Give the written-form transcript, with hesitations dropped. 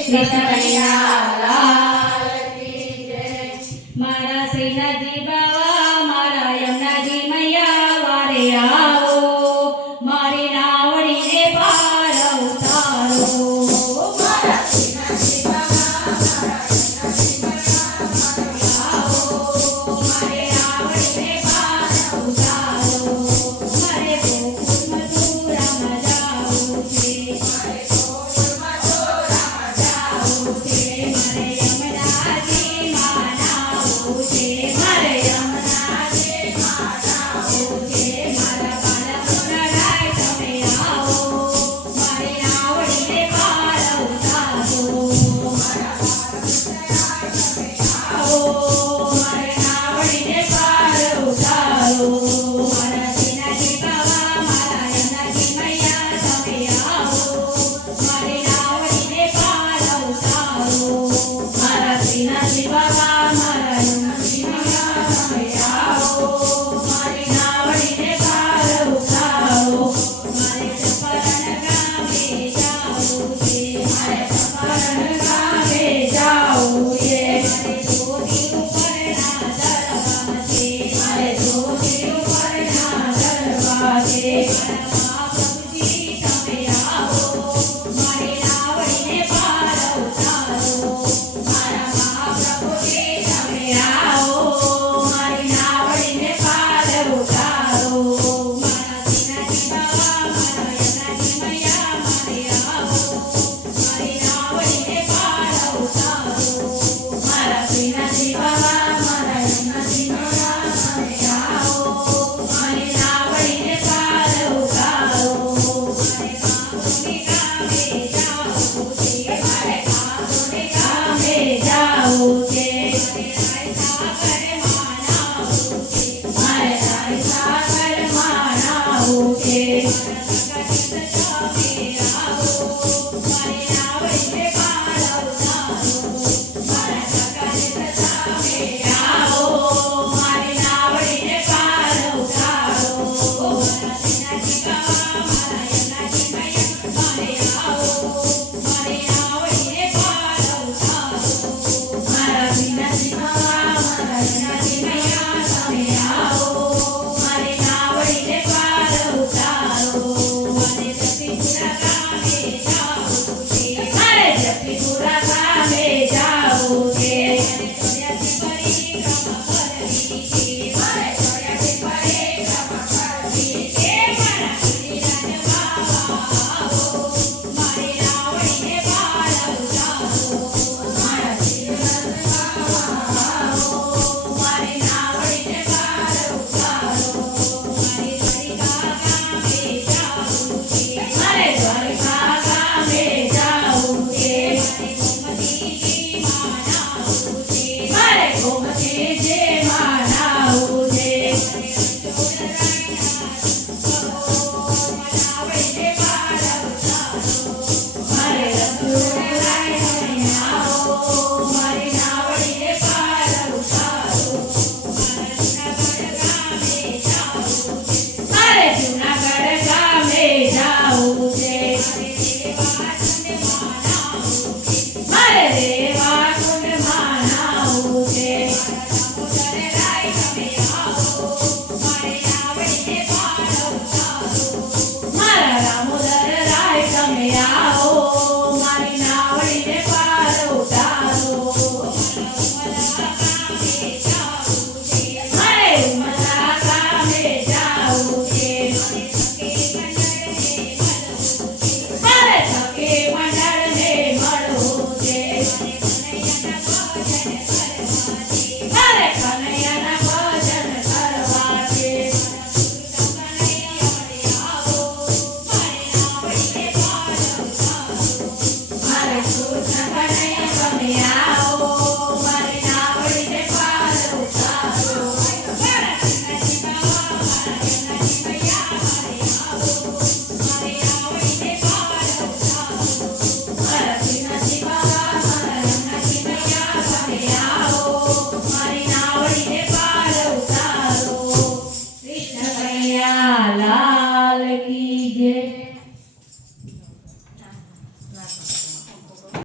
કૃષ્ણ કનૈયા લાલ કી જય। મારા શ્રીનાથજી બાવા મારા યમુનાજી મૈયા વારે આવો મારી નાવડીને પાર ઉતારો। મારા શ્રીનાથજી બાવા મારા યમુનાજી મૈયા આવો મારી નાવડીને પાર ઉતારો। મારે ગોકુળ મથુરામાં જાવું છે મારે ગોકુળ મથુરામાં જાવું છે મારે યમુનાજી માં નાવું છે મારે યમુનાજી માં નાવું છે। મારા બાળકોના રાય તમે આવો મારી નાવડીને પાર ઉતારો। મારા બાળકોના રાય તમે આવો મારી નાવડીને પાર ઉતારો। મારા શ્રીનાથજી બાવા મારા યમુનાજી મૈયા તમે આવો મારી નાવડીને પાર ઉતારો। મારા શ્રીનાથજી બાવા મારા યમુનાજી મૈયા તમે આવો મારી નાવડીને પાર ઉતારો। મારે ચંપારણ ગામે જાવું છે મારે ચંપારણ ગામે જાવું છે મારે જોગી ઉપરના દરવા છે મારે જોગી ઉપરના દરવા છે। મારા મહાપ્રભુજી તમે આવો મારી નાવડીને પાર ઉતારો। મારા મહાપ્રભુજી તમે આવો મારી નાવડીને પાર ઉતારો। મારા શ્રીનાથજી બાવા મારા યમુનાજી મૈયા મારે આવો મારી નાવડીને પાર ઉતારો। મારા શ્રીનાથજી બાવા મારા યમુનાજી મૈયા મારે આવો મારી નાવડીને પાર ઉતારો। મારે કામોને ગામે જાવું છે મારે રાયસાગર માં નાવું છે મારે નાવડીને પાર ઉતારો। મારા સગા તમે આવો મારી નાવડીને પાર ઉતારો। મારા શ્રીનાથજી બાવા મારા યમુનાજી મૈયા મારે આવો મારી નાવડીને પાર ઉતારો। મારા શ્રીનાથજી બાવા મારા યમુનાજી મૈયા તમે આવો મારી નાવડીને પાર ઉતારો। મારે જપીપુરા ગામે જાવું છે મારે ચોર્યાસી પરિક્રમા કરવી છે મારા ગિરિરાજ બાવા આવો મારી નાવડીને પાર ઉતારો। મારા ગિરિરાજ બાવા આવો મારી નાવડીને પાર ઉતારો। મારે દ્વારિકા ગામે જાવું છે મારે દ્વારિકા ગામે જાવું છે મારે ગોમતીજી માં નાવું છે મારે નાવડીને પાર ઉતારો। મારે રણછોડરાયને આવો મારી નાવડીને પાર ઉતારો। મારે જૂનાગઢ ગામે જાવું છે મારે રેવાકુંડમાં નાવું છે દામોદરરાય તમે આવો મારી નાવડીને પાર ઉતારો। મારા દામોદરરાય તમે આવો મારી નાવડીને પાર ઉતારો। મારે ઉમરા ગામે જાવું છે મારે સખી મંડળને મળવું છે મારે કનૈયાના ભજન કરવા છે। મારે કૃષ્ણ કનૈયા તમે